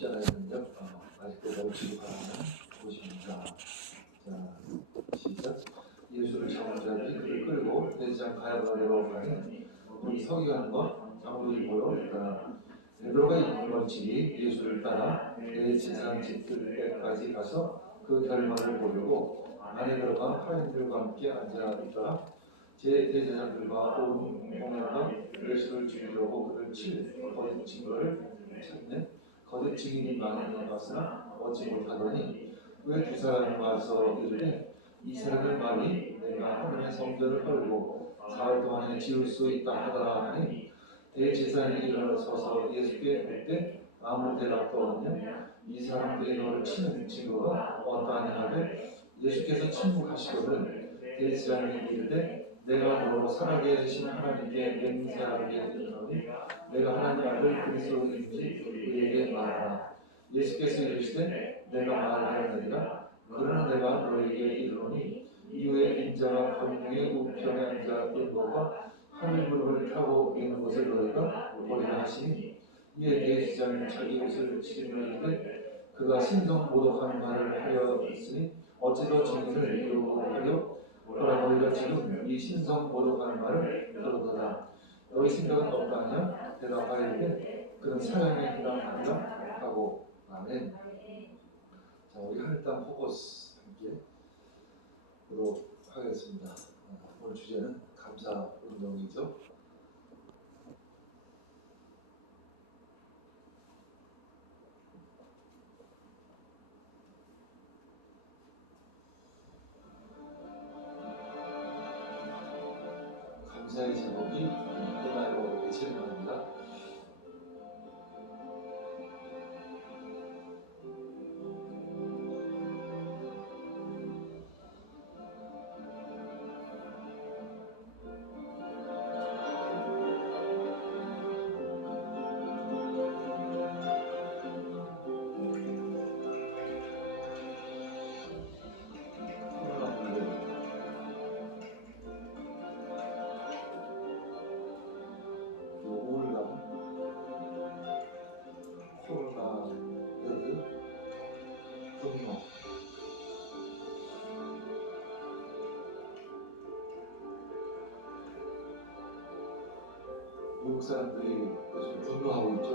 십자가였는데요. 아직도 멈추고 가는 곳입니다. 자, 시작. 예수를 잡은 자들이 그를 끌고 대제사장 가야바가 내려오니 우리 서기관과 장로들이 모여 있더라. 베드로가 입은 원칙이 예수를 따라 대제사장 집들까지 가서 그 결말을 보려고 안에 들어가 하인들과 함께 앉아 있더라. 대제사장들과 온 공회가 예수를 죽이려고 그를 칠 거짓 증거를 찾네. 거짓 증인이 많이 왔으나 얻지 못하더니 왜 두 사람이 와서 이르되 이 사람의 말이 내가 하나님의 성전을 헐고 사흘 동안에 지을 수 있다 하더라 하니 대제사장이 일어서서 예수께 묻되 아무 대답도 없느냐. 이 사람들이 너를 치는 증거가 어떠하냐 하되 예수께서 침묵하시거든 대제사장이 이르되 내가 너로 살아계 하신 하나님께 맹세하게 되노니 내가 하나님 아들 그리스도인지 우리에게 말하라. 예수께서 이르시되 내가 말하느니라. 그러나 내가 너에게 이르노니 이후에 인자가 권능의 우편에 앉아 있는 것과 하늘 구름을 타고 있는 것을 너희가 보리라 하시니 이에 대제사장이 자기 옷을 찢으며 이르되 그가 신성 모독하는 말을 하여 있으니 어찌 더 증인을 요구하려 그러나 너희가 지금 이 신성 모독하는 말을 들었도다. 너희 생각은 어떠하냐? 대답하이르되 그는 사형에 해당하리라 하고. 아멘. 자, 우리 하늘 땅 포커스 함께 보도록 하겠습니다. 오늘 주제는 감사 운동이죠. 감사의 제목이 하나로 예체능입니다. 미국 사람들이 요즘 분노하고 있죠.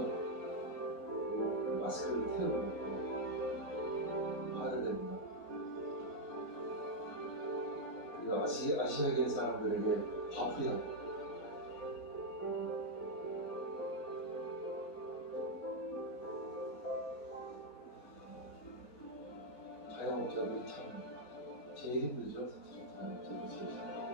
마스크를 태우고 화제됩니다. 그리고 아시아계 사람들에게 화풀이하고 자영업자들이 참 제일 힘들죠. 사실 자영업자들이 제일 힘들죠.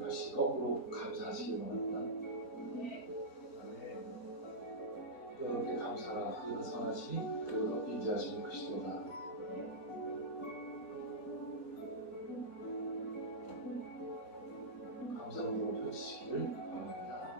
다시 거꾸로 감사하시기 바랍니다. 여러분께 감사라. 그는 선하시니 그는 빈지하시는 그리스도다. 감사로 펼치시기를 바랍니다.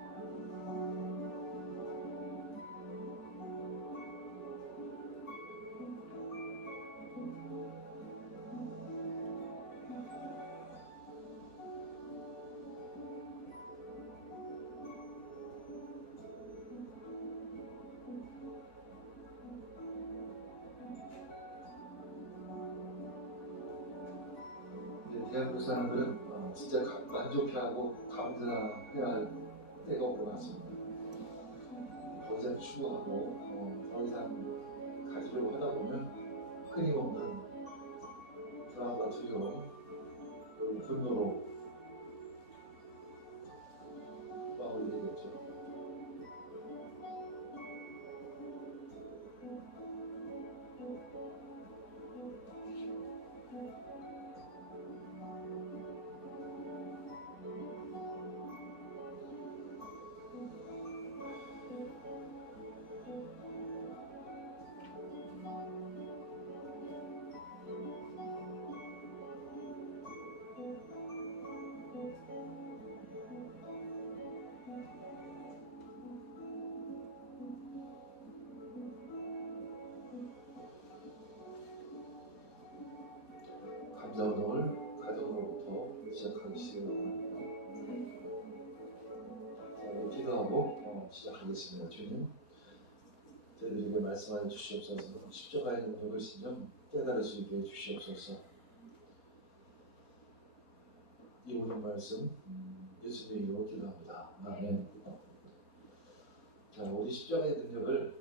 대한민국 사람들은 진짜 만족해하고 감사해야 할 때가 온 것 같습니다. 더 이상 추구하고 더 이상 가지려고 하다 보면 끊임없는 불안과 두려움 그리고 분노로 마무리되겠죠. 감사운동을 가정으로부터 시작하시기 바랍니다. 자, 기도하고 시작하겠습니다. 주님, 저희들에게 말씀하여 주시옵소서. 십자가의 능력을 진정 깨달을 수 있게 해주시옵소서. 이 모든 말씀 예수님의 이름으로 기도합니다. 아멘. 자, 우리 십자가의 능력을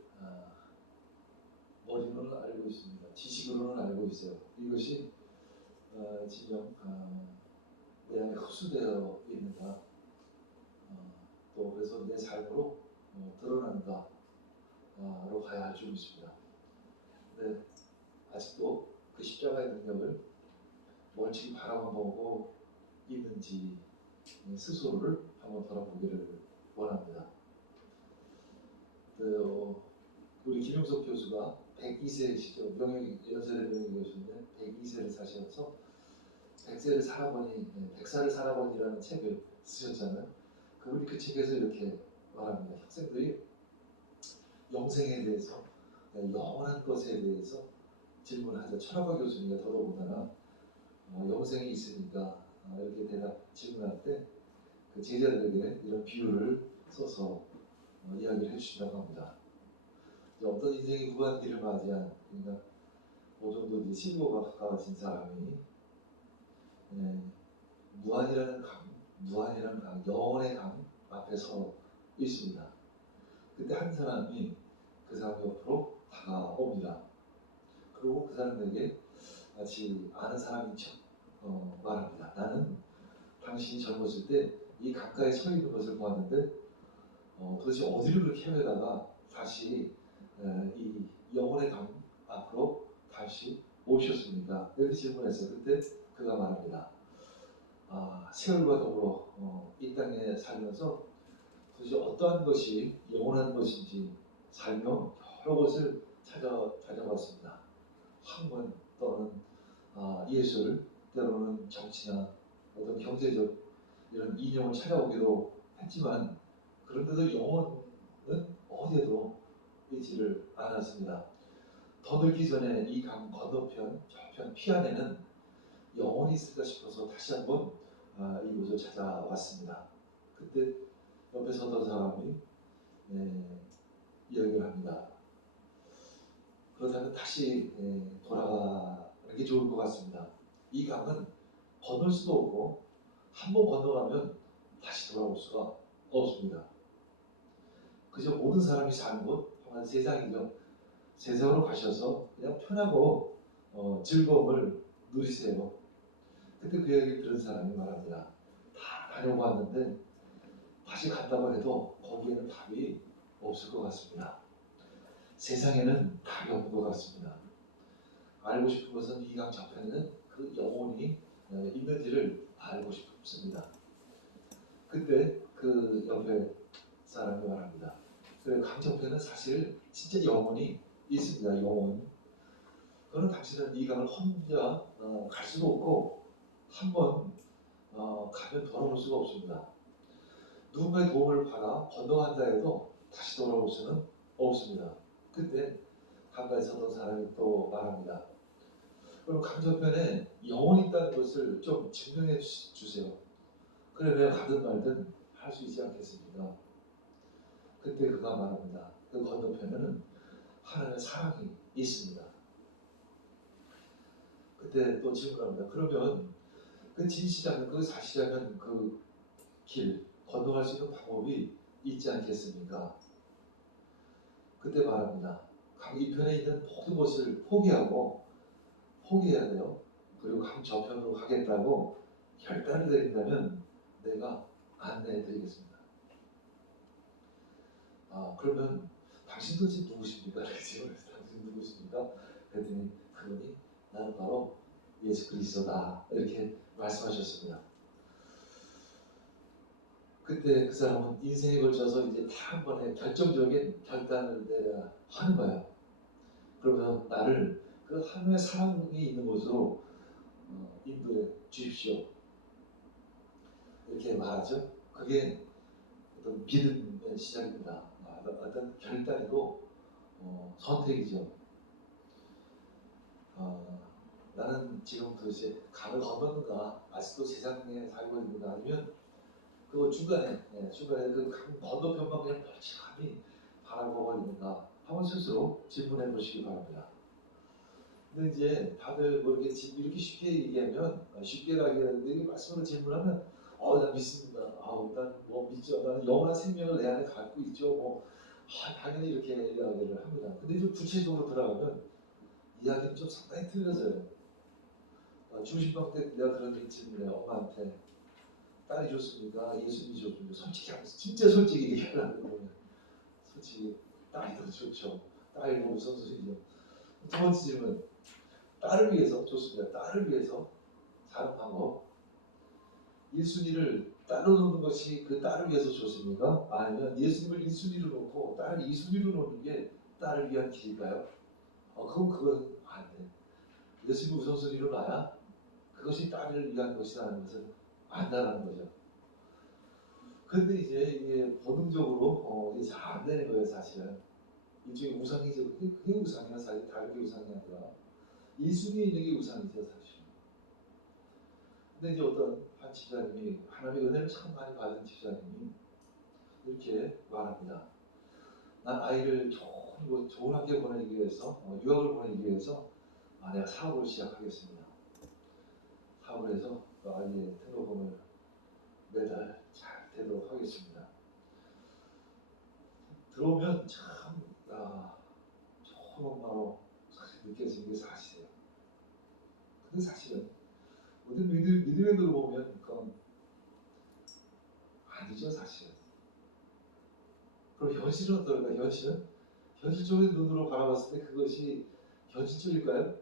머리로는 알고 있습니다. 지식으로는 알고 있어요. 이것이 진정 내 안에 흡수되어 있는가, 또 그래서 내 삶으로 드러난다로 가야 할 줄 믿습니다. 근데 아직도 그 십자가의 능력을 멀찍이 바라만 보고 있는지 스스로를 한번 돌아보기를 원합니다. 우리 김용석 교수가 102세이시죠. 연세대 명예 교수인데 102세를 사셔서 100세를 살아보니, 100살을 살아보니라는 책을 쓰셨잖아요. 그분이 그 책에서 이렇게 말합니다. 학생들이 영생에 대해서, 영원한 것에 대해서 질문하죠. 철학과 교수니까 더더군다나 영생이 있으니까 이렇게 질문할 때 그 제자들에게 이런 비유를 써서 이야기를 해주신다고 합니다. 어떤 인생이 무한기를 맞이한, 그러니까 어느 정도 이제 실로가 가까워진 사람이 무한이라는 강, 영원의 강 앞에 서 있습니다. 그때 한 사람이 그 사람 옆으로 다가옵니다. 그리고 그 사람에게 마치 아는 사람인 척 말합니다. 나는 당신이 젊었을 때 이 강가에 서 있는 것을 보았는데 도대체 어디를 그렇게 헤매다가 다시 이 영혼의 강 앞으로 다시 오셨습니까? 이렇게 질문했어요. 그때 그가 말합니다. 세월과 더불어 이 땅에 살면서 도대체 어떠한 것이 영원한 것인지 살며 여러 곳을 찾아봤습니다. 학문 또는 예술, 때로는 정치나 어떤 경제적 이런 이념을 찾아오기도 했지만 그런데도 영혼은 어디에도 있지를 않았습니다. 더 들기 전에 이 강 건너편 저편 피안에는 영혼이 있을까 싶어서 다시 한번 이곳을 찾아왔습니다. 그때 옆에 서던 사람이 이야기를 합니다. 그렇다면 다시 돌아가는 게 좋을 것 같습니다. 이 강은 건널 수도 없고 한 번 건너가면 다시 돌아올 수가 없습니다. 그저 모든 사람이 사는 곳, 세상이죠. 세상으로 가셔서 그냥 편하고 즐거움을 누리세요. 그때 그 얘기를 들은 사람이 말합니다. 다 다녀봤는데 다시 간다고 해도 거기에는 답이 없을 것 같습니다. 세상에는 답이 없는 것 같습니다. 알고 싶은 것은 이 강 저편에는 그 영혼이 있는지를 알고 싶습니다. 그때 그 옆에 사람이 말합니다. 그래, 강 저편은 사실 진짜 영혼이 있습니다. 영혼. 그러나 당신은 이 강을 혼자 갈 수도 없고 한번 가면 돌아올 수가 없습니다. 누군가의 도움을 받아 건너간다 해도 다시 돌아올 수는 없습니다. 그때 강가에 서던 사람이 또 말합니다. 그럼 강저편에 영혼이 있다는 것을 좀 증명해 주세요. 그래 내가 가든 말든 할 수 있지 않겠습니까? 그때 그가 말합니다. 그 건너편에는 하나님의 사랑이 있습니다. 그때 또 질문합니다. 그러면 그 진실이라면, 그 사실이라면 그 길 건너갈 수 있는 방법이 있지 않겠습니까? 그때 말합니다. 강 이편에 있는 모든 것을 포기해야 돼요. 그리고 강 저편으로 가겠다고 결단을 내린다면 내가 안내해 드리겠습니다. 그러면 당신 도대체 누구십니까? 당신 누구십니까? 그랬더니 그분이 나는 바로 예수 그리스도다 이렇게 말씀하셨습니다. 그때 그 사람은 인생에 걸쳐서 이제 다 한 번에 결정적인 결단을 내려야 하는 거예요. 그러면 나를 그 하나님의 사랑이 있는 곳으로 인도해 주십시오. 이렇게 말하죠. 그게 어떤 믿음의 시작입니다. 어떤 결단이고 선택이죠. 나는 지금 도대체 강을 건넜는가, 아직도 세상에 살고 있는가, 아니면 그 중간에 그 강 건너편만 그냥 멀찌감히 바라보고 있는가 한번 스스로 질문해 보시기 바랍니다. 근데 이제 다들 뭐 이렇게 쉽게 얘기하면 쉽게라기하는데 이 말씀으로 질문하면 나 믿습니다. 난 뭐 믿죠. 나는 영원한 생명을 내 안에 갖고 있죠. 당연히 이렇게 이야기를 합니다. 근데 좀 구체적으로 들어가면 이야기는 좀 상당히 틀려져요. 중심방 때 내가 그런 질문을 엄마한테 딸이 좋습니까? 예수님이 좋습니까? 솔직히 진짜 솔직히 얘기하라고 보면 솔직히 딸이 더 좋죠. 딸이 뭐 우선순위죠. 두 번째 질문, 딸을 위해서 좋습니다. 딸을 위해서 사는 방법. 1순위를 딸로 놓는 것이 그 딸을 위해서 좋습니까? 아니면 예수님을 1순위로 놓고 딸을 2순위로 놓는 게 딸을 위한 길일까요? 그건 안 돼. 예수님을 우선순위로 놔야 그것이 딸을 위한 것이라는 것을 안다라는 거죠. 근데 이제 이게 본능적으로 이게 잘 안 되는 거예요, 사실은. 일종의 우상이죠. 그게 우상이야, 사실. 다른 게 우상이 아니라 1순위에 있는 게 우상이죠, 사실. 근데 이제 어떤 한 집사님이 하나님의 은혜를 참 많이 받은 집사님이 이렇게 말합니다. 난 아이를 좋은 학교에 보내기 위해서 유학을 보내기 위해서 내가 사업을 시작하겠습니다. 사업을 해서 그 아이의 등록금을 매달 잘 되도록 하겠습니다. 들어오면 참 좋은 엄마로 느껴지는 게 사실이에요. 근데 사실은 모든 믿음에 들어보면 그건 아니죠, 사실은. 그럼 현실은 어떨까? 현실적인 눈으로 바라봤을 때 그것이 현실적일까요?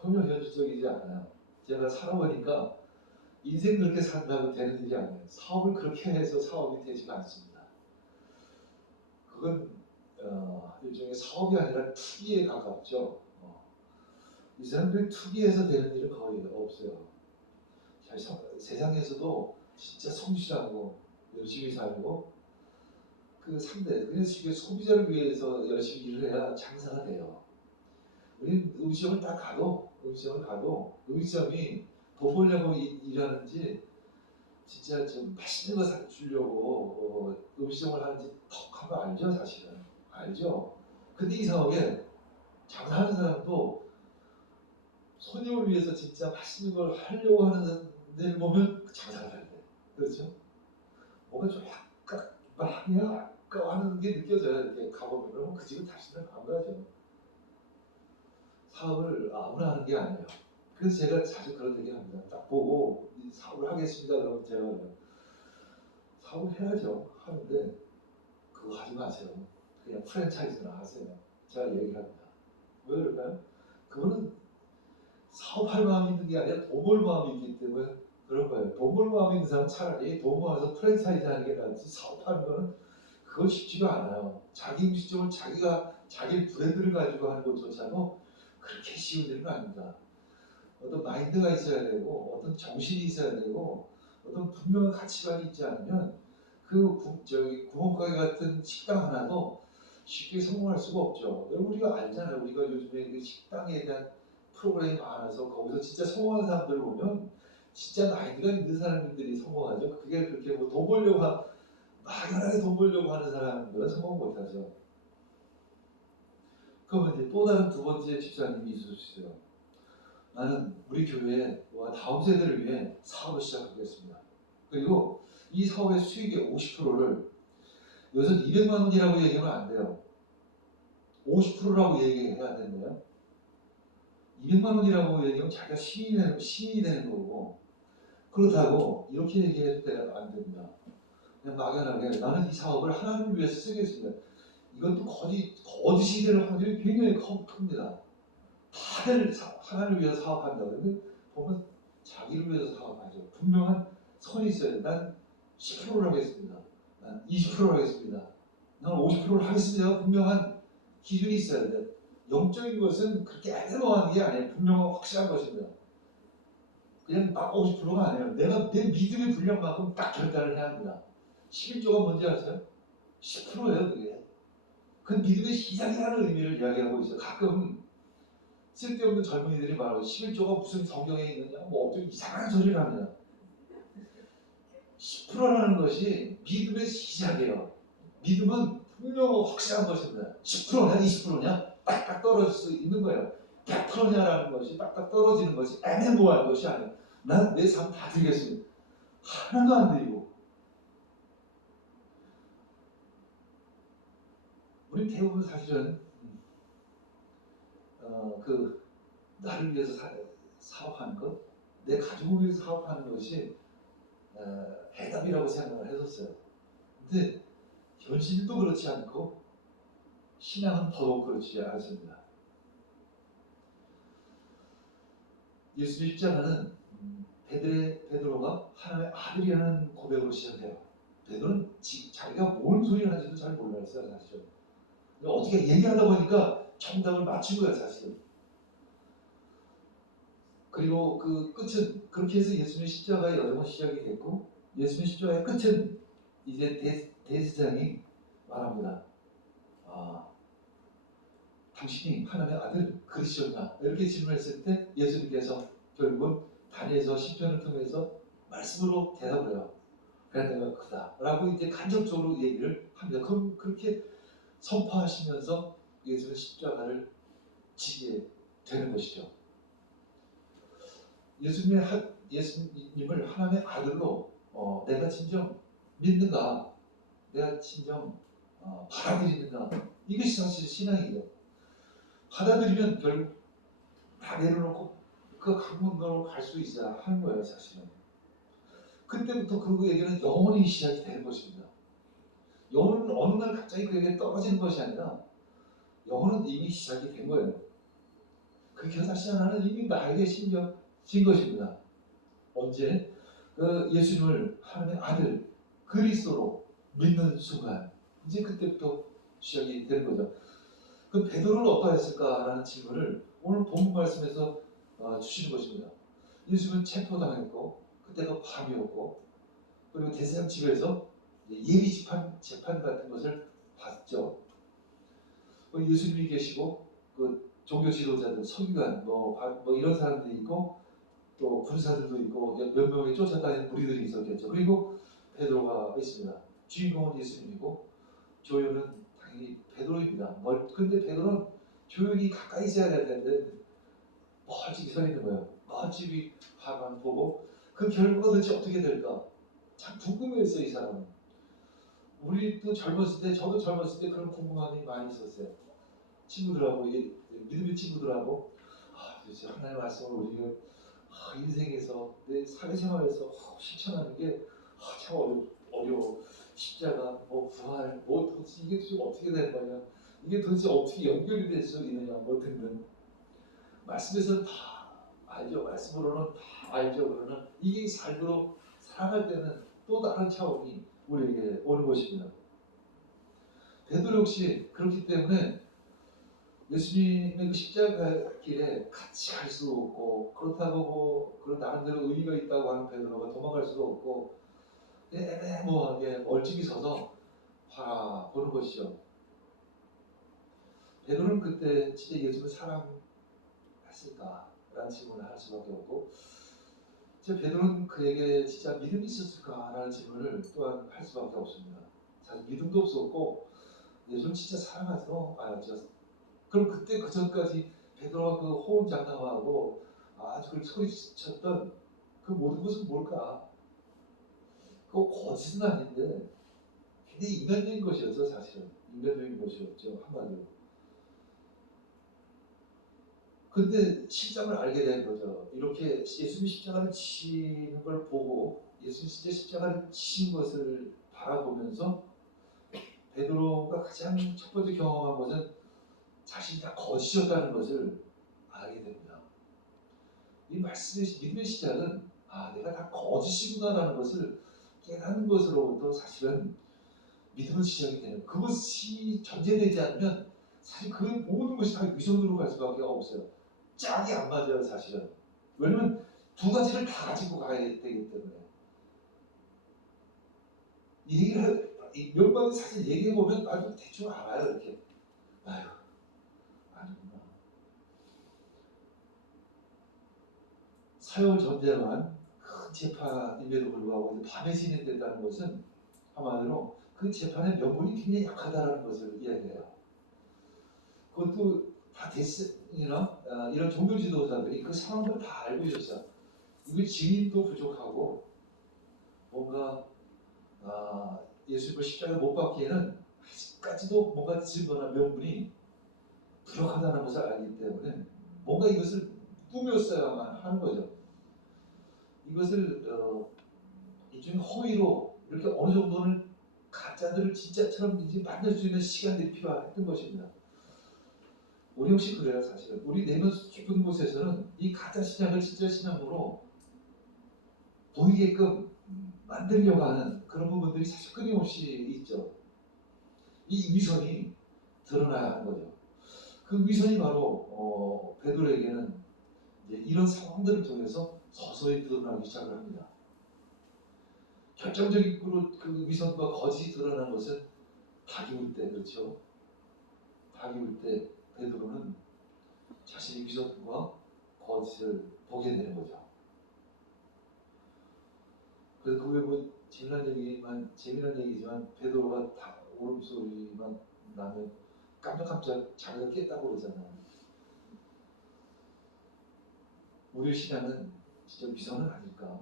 전혀 현실적이지 않아요. 제가 살아보니까 인생 그렇게 산다고 되는 일이 아니에요. 사업을 그렇게 해서 사업이 되지가 않습니다. 그건 일종의 사업이 아니라 투기에 가깝죠. 이 사람들이 투기해서 되는 일은 거의 없어요. 세상에서도 진짜 성실하고 열심히 살고 그 상대, 그래서 이게 소비자를 위해서 열심히 일을 해야 장사가 돼요. 우리 음식점을 가도 음식점이 돈 벌려고 일하는지 진짜 좀 맛있는 거 사주려고 음식점을 하는지 턱 하면 알죠, 사실은. 알죠. 근데 이상하게 장사하는 사람도 손님을 위해서 진짜 맛있는 걸 하려고 하는 데를 보면 장사가 잘 돼. 그렇죠? 뭔가 좀 약간 하는 게 느껴져요. 이렇게 가보면 그러면 그 집은 다시는 안 가죠. 사업을 아무나 하는 게 아니에요. 그래서 제가 자주 그런 얘기 합니다. 딱 보고 사업을 하겠습니다. 그러면 제가 사업을 해야죠. 하는데 그거 하지 마세요. 그냥 프랜차이즈나 하세요. 제가 얘기합니다. 왜 그럴까요? 그거는 사업할 마음이 있는 게 아니라 돈 벌 마음이 있기 때문에 그런 거예요. 돈 벌 마음이 있는 사람은 차라리 돈 모아서 프랜차이즈 하는 게 낫지 사업하는 거는 그건 쉽지가 않아요. 자기 음식점을 자기 브랜드를 가지고 하는 것조차도 그렇게 쉬운 일은 아닙니다. 어떤 마인드가 있어야 되고 어떤 정신이 있어야 되고 어떤 분명한 가치관이 있지 않으면 구멍가게 같은 식당 하나도 쉽게 성공할 수가 없죠. 여러분 우리가 알잖아요. 우리가 요즘에 그 식당에 대한 프로그램이 많아서 거기서 진짜 성공하는 사람들을 보면 진짜 나이가 있는 사람들이 성공하죠. 그게 그렇게 뭐 돈 벌려고 막연하게 돈 벌려고 하는 사람들은 성공 못하죠. 그러면 이제 또 다른 두 번째 집사님이 있으시죠. 나는 우리 교회와 다음 세대를 위해 사업을 시작하겠습니다. 그리고 이 사업의 수익의 50%를 여기서 200만 원이라고 얘기하면 안 돼요. 50%라고 얘기해야 된대요. 200만 원이라고 얘기하면 자기가 신이 되는 거고 그렇다고 이렇게 얘기해도 안 됩니다. 그냥 막연하게 나는 이 사업을 하나님을 위해서 쓰겠습니다. 이것도 거짓 시대를 확률이 굉장히 큽니다. 다들 하나님을 위해서 사업한다. 그러면 보면 자기를 위해서 사업하죠. 분명한 선이 있어야 돼. 난 10%를 하겠습니다. 난 20%를 하겠습니다. 난 50%를 하겠습니다. 분명한 기준이 있어야 돼. 영적인 것은 그렇게 애매모호한 게 아니에요. 분명하고 확실한 것입니다. 그냥 막 50%가 아니에요. 내가 내 믿음의 분량만큼 딱 결단을 해야 합니다. 11조가 뭔지 아세요? 10%예요, 그게. 그 믿음의 시작이라는 의미를 이야기하고 있어요. 가끔 쓸데없는 젊은이들이 말하고 11조가 무슨 성경에 있느냐, 뭐 어떤 이상한 소리를 하느냐. 10%라는 것이 믿음의 시작이에요. 믿음은 분명 확실한 것입니다. 10%냐 20%냐 딱딱 떨어질 수 있는 거예요. 100%냐라는 것이 딱딱 떨어지는 것이 애매모호한 것이 아니에요. 난 내 삶 다 드리겠습니다. 하나도 안 드리고. 우리 대부분 사실은 나를 위해서 사업하는 것, 내 가족을 위해서 사업하는 것이 해답이라고 생각을 했었어요. 근데 현실도 그렇지 않고 신앙은 더더욱 그렇지 않습니다. 예수님 십자가는 베드로가 하나님의 아들이라는 고백으로 시작해요. 베드로는 자기가 뭔 소리를 하는지도 잘 몰랐어요, 사실은. 어떻게 얘기하다 보니까 정답을 맞춘 거야, 사실은. 그리고 그 끝은 그렇게 해서 예수님 십자가의 여정은 시작이 됐고, 예수님 십자가의 끝은 이제 대제사장이 말합니다. 당신이 하나님의 아들 그리스도냐? 이렇게 질문했을 때 예수님께서 결국은 다니엘서 시편을 통해서 말씀으로 대답을 해요. 그래 내가 그다 라고 이제 간접적으로 얘기를 합니다. 그럼 그렇게 선포하시면서 예수는 십자가를 지게 되는 것이죠. 예수님을 하나님의 아들로 내가 진정 믿는가, 내가 진정 받아들이는가, 이것이 사실 신앙이에요. 받아들이면 결국 다 내려놓고 그 강문으로 갈 수 있어야 하는 거예요, 사실은. 그때부터 그에게는 영혼이 시작이 되는 것입니다. 영혼은 어느 날 갑자기 그에게 떨어지는 것이 아니라 영혼은 이미 시작이 된 거예요. 그렇게 다시 하나는 이미 나에게 심겨진 것입니다. 언제? 예수님을 하나님의 아들 그리스도로 믿는 순간 이제 그때부터 시작이 되는 거죠. 그 베드로는 어떠했을까라는 질문을 오늘 본문 말씀에서 주시는 것입니다. 예수님은 체포당했고 그때가 밤이었고 그리고 대제사장 집에서 예비 재판 같은 것을 봤죠. 예수님이 계시고 그 종교 지도자들, 서기관 뭐 이런 사람들이 있고 또 군사들도 있고 몇 명의 쫓아다니는 무리들이 있었겠죠. 그리고 베드로가 있습니다. 주인공은 예수님이고 조연은 당연히 베드로입니다. 근데 베드로는 조용히 가까이 있어야 되는데 멀찍이 서 있는 거예요. 멀찍이 하만 보고 그 결과가 도대체 어떻게 될까? 참 궁금했어요, 이 사람은. 우리도 젊었을 때, 저도 젊었을 때 그런 궁금함이 많이 있었어요. 친구들하고, 믿음의 친구들하고, 도대체 하나님의 말씀을 우리가 인생에서, 내 사회생활에서 실천하는 게 참 어려워. 십자가, 부활, 도대체 이게 도대체 어떻게 되는 거냐? 이게 도대체 어떻게 연결이 될 수 있느냐? 등등. 말씀에서는 다 알죠. 말씀으로는 다 알죠. 그러나 이게 삶으로 살아갈 때는 또 다른 차원이 우리에게 오는 것입니다. 베드로 역시 그렇기 때문에 예수님의 그 십자가 길에 같이 갈 수도 없고 그렇다고 그런 나름대로 의의가 있다고 하는 베드로가 도망갈 수도 없고 애매모호하게 멀찍이 서서 바라보는 것이죠. 베드로는 그때 진짜 예수를 사랑했을까라는 질문을 할 수밖에 없고 베드로는 그에게 진짜 믿음이 있었을까라는 질문을 또한 할 수밖에 없습니다. 사실 믿음도 없었고 예수는 진짜 사랑해서 그럼 그때 그 전까지 베드로가 그 호언장담하고 아주 그 소리쳤던 그 모든 것은 뭘까? 그거 거짓은 아닌데 굉장히 인간적인 것이었죠. 사실은 인간적인 것이었죠. 한마디로. 근데 십자가를 알게 된 거죠. 이렇게 예수님 십자가를 치는 걸 보고 예수님 진짜 십자가를 치신 것을 바라보면서 베드로가 가장 첫 번째 경험한 것은 자신이 다 거짓이었다는 것을 알게 됩니다. 이 말씀의 믿음의 시작은 내가 다 거짓이구나라는 것을 깨닫는 것으로부터 사실은 믿음의 시작이 되는 그것이 전제되지 않으면 사실 그 모든 것이 다 위선으로 갈 수밖에 없어요. 짝이 안 맞아요, 사실은. 왜냐면 두 가지를 다 가지고 가야 되기 때문에. 얘기를 몇 가지 사실 얘기해 보면 아주 대충 알아요, 이렇게. 아니구나. 사형을 전제한 큰 재판임에도 불구하고 이제 밤에 진행됐다는 것은 한마디로 그 재판의 명분이 굉장히 약하다는 것을 이야기해요. 그것도 다 대승이나 이런 종교 지도자들이 그 상황을 다 알고 있었어요. 이거 증인도 부족하고 뭔가 예수님을 십자가에 못 박기에는 아직까지도 뭔가 증거나 명분이 부족하다는 것을 알기 때문에 뭔가 이것을 꾸몄어야만 하는 거죠. 이것을 일종의 허위로 이렇게 어느 정도는 가짜들을 진짜처럼 이제 만들 수 있는 시간들이 필요했던 것입니다. 우리 혹시 그래요? 사실은 우리 내면 깊은 곳에서는 이 가짜 신앙을 진짜 신앙으로 보이게끔 만들려고 하는 그런 부분들이 사실 끊임없이 있죠. 이 위선이 드러나야 하는 거죠. 그 위선이 바로 베드로에게는 이제 이런 상황들을 통해서 서서히 드러나기 시작을 합니다. 결정적으로 그 위선과 거짓이 드러난 것은 닭이 울 때, 그렇죠? 닭이 울 때 베드로는 자신의 위선과 거짓을 보게 되는 거죠. 그래서 그게 뭐 재미난 얘기지만 베드로가 닭 울음소리만 나면 깜짝깜짝 자기가 깼다고 그러잖아요. 우리 신앙은 진짜 위선은 아닐까?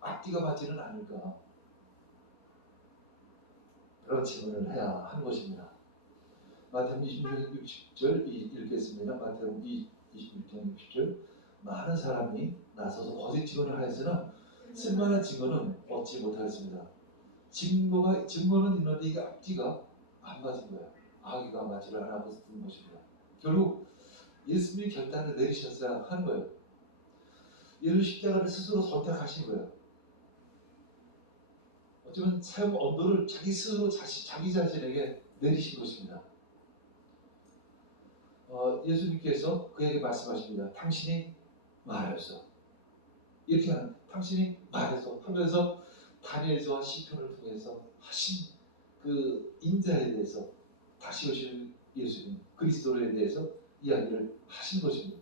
앞뒤가 맞지는 않을까? 그런 질문을 해야 하는 것입니다. 마태복음 26장 60절 읽겠습니다. 마태복음 26장 60절 많은 사람이 나서서 거짓 증언을 하였으나 쓸만한 증거는 얻지 못하였습니다. 증거는 있는데 이게 앞뒤가 안 맞은 거예요. 아기가 맞지를 않았던 것입니다. 결국 예수님이 결단을 내리셨어야 하는 거예요. 예수 십자가를 스스로 선택하신 거예요. 어쩌면 사형 언도를 자기 스스로 자기 자신에게 내리신 것입니다. 예수님께서 그에게 말씀하십니다. 당신이 말하였어. 이렇게 하는 당신이 말해서 하면서 다니엘서와 시편을 통해서 하신 그 인자에 대해서 다시 오실 예수님 그리스도에 대해서 이야기를 하신 것입니다.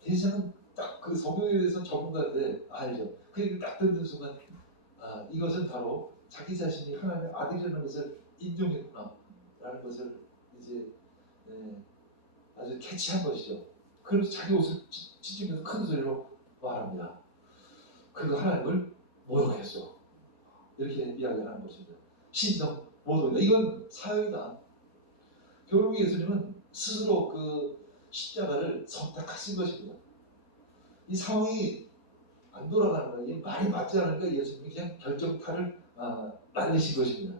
대사는 딱 그 성경에 대해서 전문가인데 알죠. 그 얘기를 딱 듣는 순간 이것은 바로 자기 자신이 하나님의 아들이라는 것을 인정했구나 라는 것을 이제 아주 캐치한 것이죠. 그래서 자기 옷을 찢으면서 큰 소리로 말합니다. 그가 하나님을 모욕했어. 이렇게 이야기를 하는 것입니다. 신성 모독이다. 이건 사형이다. 결국 예수님은 스스로 그 십자가를 선택하신 것입니다. 이 상황이 안 돌아가는 거예요. 이 말이 맞지 않으니까 예수님이 그냥 결정타를 날리신 것입니다.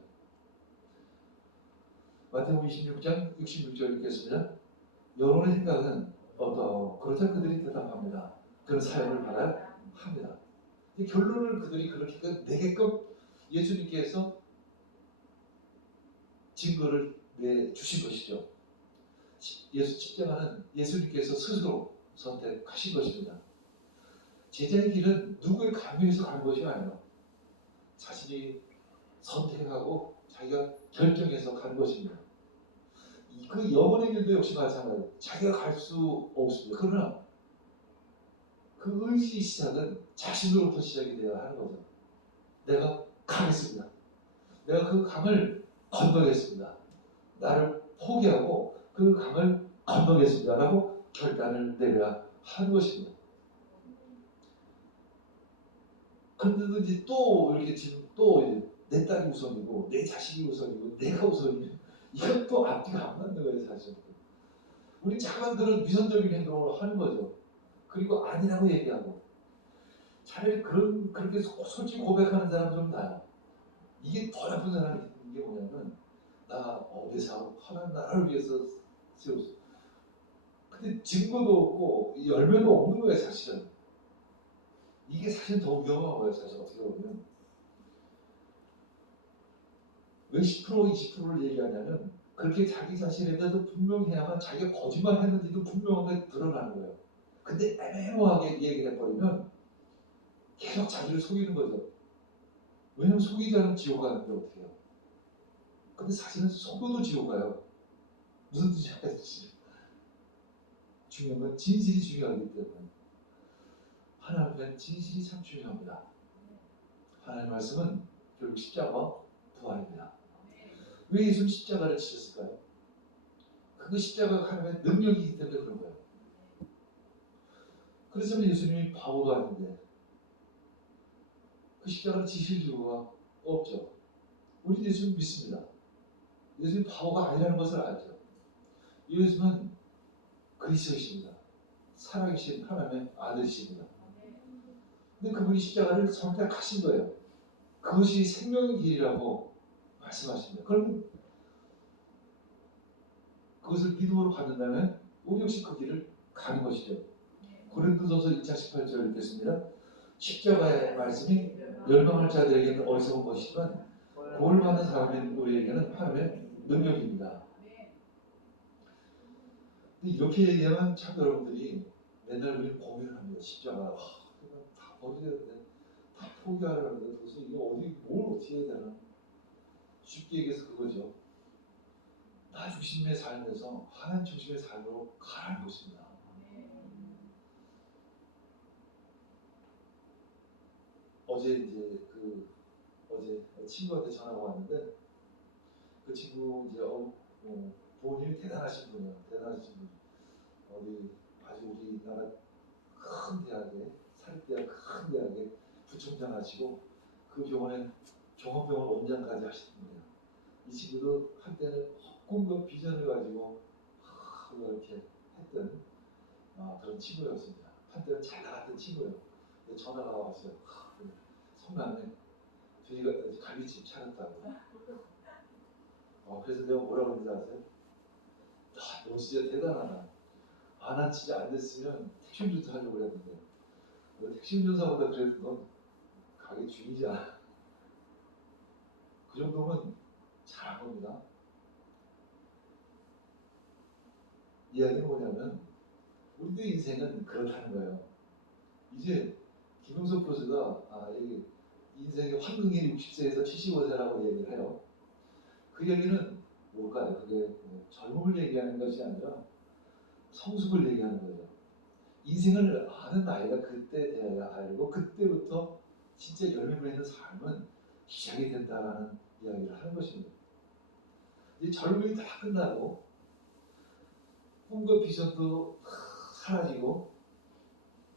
마태복음 26장 66절 읽겠습니다. 여론의 생각은 그렇다 그들이 대답합니다. 그런 사역을 받아야 합니다. 결론을 그들이 그렇게 내게끔 예수님께서 증거를 내주신 것이죠. 예수 십자가는 예수님께서 스스로 선택하신 것입니다. 제자의 길은 누구의 강요해서 간 것이 아니에요. 자신이 선택하고 자기가 결정해서 간 것입니다. 그 영혼의 길도 역시 마찬가지예요. 자기가 갈 수 없습니다. 그러나 그 의지의 시작은 자신으로부터 시작이 되어야 하는 거죠. 내가 가겠습니다. 내가 그 강을 건너겠습니다. 나를 포기하고 그 강을 건너겠습니다. 라고 결단을 내려야 하는 것입니다. 그런데도 이제 또 이렇게 지금 또 내 딸이 우선이고 내 자식이 우선이고 내가 우선이고 이건 또 앞뒤가 안 맞는 거예요. 사실 우리 자꾸만 그런 위선적인 행동을 하는 거죠. 그리고 아니라고 얘기하고 차라리 그렇게 솔직히 고백하는 사람 좀 나요. 이게 더 나쁜 사람인 게 뭐냐면 내 사업 하나님 나라를 위해서 세웠어. 근데 증거도 없고 열매도 없는 거예요. 사실은 이게 사실 더 위험한 거예요. 사실 어떻게 보면 왜 10% 20%를 얘기하냐면 그렇게 자기 자신에 대해서 분명해야만 자기가 거짓말 했는지도 분명하게 드러나는 거예요. 근데 애매모하게 얘기를 해버리면 계속 자기를 속이는 거죠. 왜냐면 속이지 않으면 지옥 가는데 어떻게 해요? 근데 사실은 속여도 지옥 가요. 무슨 뜻인지 알겠지? 중요한 건 진실이 중요하기 때문에 하나님 하나님은 진실이 참 중요합니다. 하나님의 말씀은 결국 십자가와 부활입니다. 왜 예수는 십자가를 지셨을까요? 그 십자가가 하나님의 능력이기 때문에 그런 거예요. 그렇지만 예수님이 바보도 아닌데 그 십자가를 지실 이유가 없죠. 우리 예수는 믿습니다. 예수님 바보가 아니라는 것을 알죠. 예수는 그리스도이십니다. 살아계신 하나님의 아들이십니다. 근데 그분이 십자가를 선택하신 거예요. 그것이 생명의 길이라고 말씀하십니다. 그럼 그것을 믿음으로 받는다면 우리 역시 그 길을 가는 것이죠. 고린도전서 1장 18절 읽겠습니다. 십자가의 말씀이 멸망할 자들에게는 어리석은 것이지만 구원을 받는 사람인 우리에게는 하나님의 능력입니다. 이렇게 얘기하면 참 여러분들이 맨날 우리 고민을 합니다. 십자가 다 버려야 돼. 다 포기하라는데 도대체 이게 뭘 어떻게 해야 되나? 쉽게 얘기해서 그거죠. 나 중심의 삶에서 하나님 중심의 삶으로 가라는 것입니다. 어제 친구한테 전화가 왔는데 그 친구 이제 부모님이 대단하신 분이에요. 대단하신 분. 어디 아주 우리나라 큰 대학에 사립대학 큰 대학에 부총장 하시고 그 병원에 종합병원 원장까지 하시는 분이에요. 이 친구도 한때는 꿈과 비전을 가지고 이렇게 했던 그런 친구였습니다. 한때는 잘 나갔던 친구예요. 전화가 왔어요. 성남에 저희가 갈비집 차렸다고. 그래서 내가 뭐라고 했는지 아세요? 너 진짜 대단하다. 난 진짜 안 됐으면 택시운전사 하려고 그랬는데 너 택시운전사보다 그래도 넌 가게 주인이잖아. 그 정도면 잘한 겁니다. 이야기는 뭐냐면 우리들 인생은 그렇다는 거예요. 이제 김용석 교수가 여기 인생의 환경이 60세에서 75세라고 얘기를 해요. 그 얘기는 뭘까요? 그게 젊음을 얘기하는 것이 아니라 성숙을 얘기하는 거죠. 인생을 아는 나이가 그때 돼야 알고 그때부터 진짜 열매 맺는 삶은 시작이 된다는 이야기를 하는 것입니다. 이제 젊음이 다 끝나고 꿈과 비전도 사라지고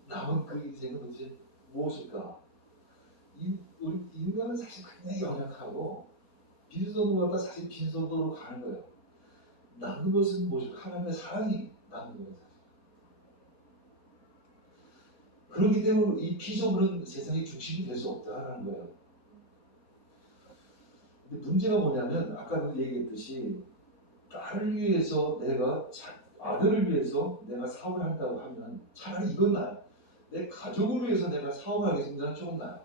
남은 그 인생은 도대체 무엇일까? 우리 인간은 사실 굉장히 연약하고 빈손으로 갔다 사실 빈손으로 가는 거예요. 남는 것은 무엇일까? 하나님의 사랑이 남는 거예요. 사실. 그렇기 때문에 이 피조물은 세상의 중심이 될 수 없다라는 거예요. 근데 문제가 뭐냐면 아까도 얘기했듯이 딸을 위해서 아들을 위해서 내가 사업을 한다고 하면 차라리 이건 나아요. 내 가족을 위해서 내가 사업을 하겠습니다는 조금 나아요.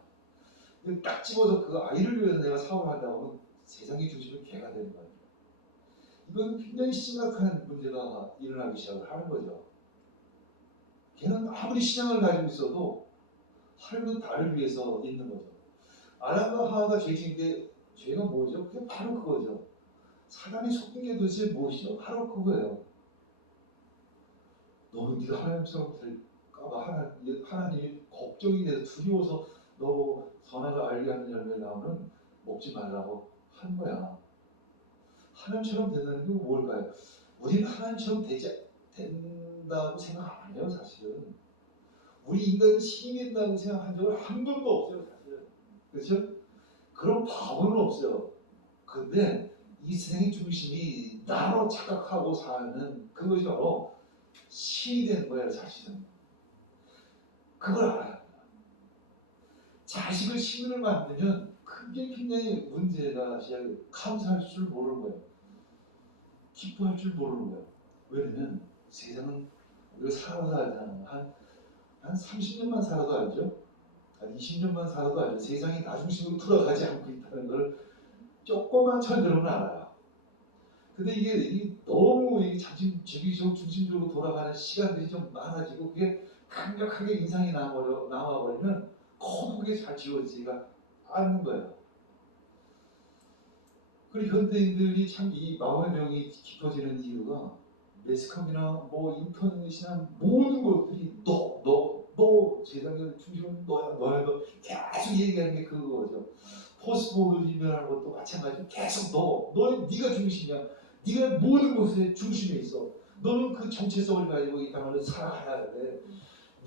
근데 딱 집어서 그 아이를 위해서 내가 사업을 한다고 하면 세상의 중심은 걔가 되는 거예요. 이건 굉장히 심각한 문제가 일어나기 시작을 하는 거죠. 걔는 아무리 신앙을 가지고 있어도 하나님은 나를 위해서 있는 거죠. 아담과 하와가 죄 지은 게 죄가 뭐죠? 그게 바로 그거죠. 사단이 속인 게 도대체 무엇이죠? 바로 그거예요. 너는 네가 하나님처럼 될까봐 하나님이 걱정이 돼서 두려워서 너 선악을 알게 하는 열매 나오면 먹지 말라고 한 거야. 하나님처럼 된다는 게 뭘까요? 우리는 하나님처럼 된다고 생각 안 해요, 사실은. 우리 인간이 신이 된다고 생각한 적은 한 번도 없어요, 사실은. 그렇죠? 그런 바보는 없어요. 근데 이 세상의 중심이 나로 착각하고 사는 그것이 바로 신이 되는 거예요, 사실은. 그걸 알아야 합니다. 자식을 신을 만들면 그게 굉장히 문제가 시작해요. 감사할 줄 모르는 거예요. 기뻐할 줄 모르는 거예요. 왜냐면 세상은 우리가 살아도 알잖아요. 한 30년만 살아도 알죠? 한 20년만 살아도 알죠. 세상이 나 중심으로 돌아가지 않고 있다는 걸 조그만 철들으면 알아요. 근데 이게 너무 자기적 중심적으로 돌아가는 시간들이 좀 많아지고 그게 강력하게 인상이 남아버리면 거북하게 잘 지워지지가 않는 거예요. 그리고 현대인들이 참 이 마음의 병이 깊어지는 이유가 매스컴이나 인터넷이나 모든 것들이 너 너 세상의 중심은 너야, 너야, 너 계속 얘기하는 게 그거죠. 포스트모더니즘이라는 것도 마찬가지로 계속 네가 중심이야. 네가 모든 것의 중심에 있어. 너는 그 정체성을 가지고 이 땅을 살아가야 돼.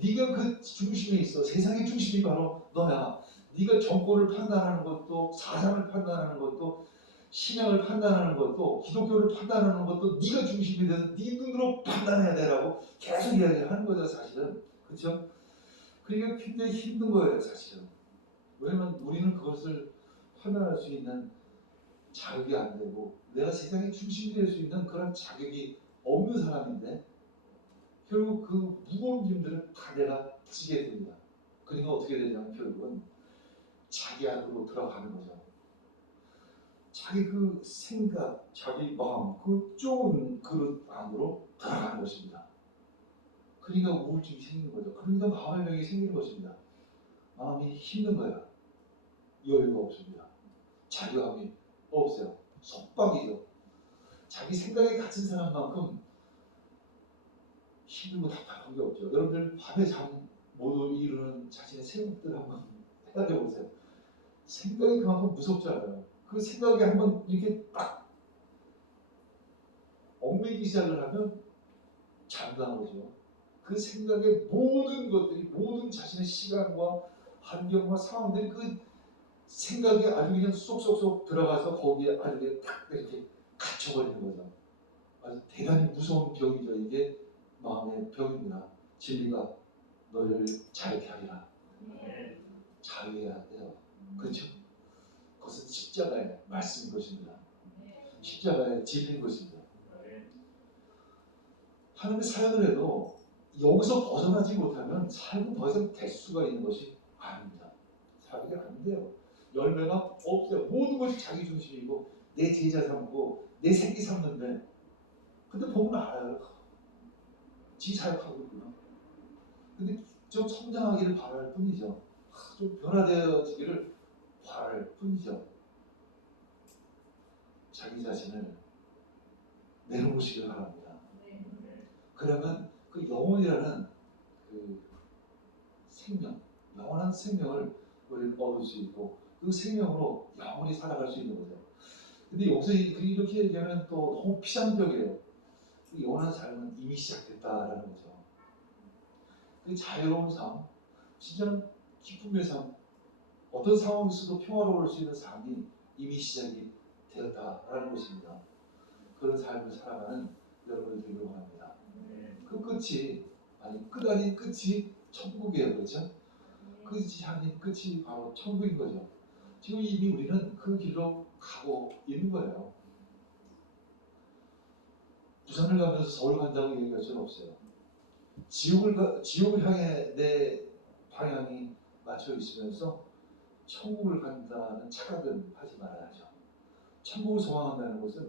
네가 그 중심에 있어. 세상의 중심이 바로 너야. 네가 정권을 판단하는 것도, 사상을 판단하는 것도, 신앙을 판단하는 것도, 기독교를 판단하는 것도 네가 중심이 돼서 네 눈으로 판단해야 되라고 계속 이야기하는 거죠, 사실은. 그렇죠? 그러니까 굉장히 힘든 거예요, 사실은. 왜냐면 우리는 그것을 판단할 수 있는 자격이 안 되고, 내가 세상의 중심이 될 수 있는 그런 자격이 없는 사람인데, 결국 그 무거운 짐들을 다 내가 지게 됩니다. 그러니까 어떻게 되냐면 결국은 자기 안으로 들어가는 거죠. 자기 그 생각, 자기 마음, 그 좁은 그릇 안으로 들어가는 것입니다. 그러니까 우울증이 생기는 거죠. 그러니까 마음의 병이 생기는 것입니다. 마음이 힘든 거예요. 여유가 없습니다. 자유함이 없어요. 속박이죠. 자기 생각에 갇힌 사람만큼 힘들고 답답한 게 없죠. 여러분들 밤에 잠 못 이루는 자신의 생각들 한번 생각해 보세요. 생각이 그만큼 무섭잖아요. 그 생각이 한번 이렇게 딱 얽매기 시작을 하면 잠드는 거죠. 그 생각의 모든 것들이, 모든 자신의 시간과 환경과 상황들이 그 생각에 아주 그냥 쏙쏙쏙 들어가서 거기에 아주 그냥 딱 이렇게 갇혀버리는 거죠. 아주 대단히 무서운 병이죠. 이게 마음의 병입니다. 진리가 너를 자유케 하리라. 자유해야 돼요. 그렇죠? 그것은 십자가의 말씀인 것입니다. 십자가의 진리인 것입니다. 하나님의 사역을 해도 여기서 벗어나지 못하면 삶은 더 이상 될 수가 있는 것이 아닙니다. 사역이 안 돼요. 열매가 없어요. 모든 것이 자기 중심이고 내 제자 삼고 내 새끼 삼는데, 근데 보면 알아요. 지 사역하고 있구나. 근데 좀 성장하기를 바랄 뿐이죠. 좀 변화되어지기를 바랄 뿐이죠. 자기 자신을 내려놓으시길 바랍니다. 그러면 그 영혼이라는 그 생명, 영원한 생명을 우리는 얻을 수 있고, 그 생명으로 영원히 살아갈 수 있는 거죠. 근데 여기서 이렇게 얘기하면 또 너무 피상적이에요. 그 영원한 삶은 이미 시작됐다라는 거죠. 그 자유로운 삶, 진짜 기쁨의 삶, 어떤 상황에서도 평화로울 수 있는 삶이 이미 시작이 되었다라는 것입니다. 그런 삶을 살아가는 여러분이 되기를 원합니다. 그 끝이, 아니 끝 아닌 끝이 천국이에요. 그렇죠? 끝이 아닌 끝이 바로 천국인 거죠. 지금 이미 우리는 그 길로 가고 있는 거예요. 부산을 가면서 서울 간다고 얘기할 수는 없어요. 지옥을 향해 내 방향이 맞춰 있으면서 천국을 간다는 착각은 하지 말아야죠. 천국을 소망한다는 것은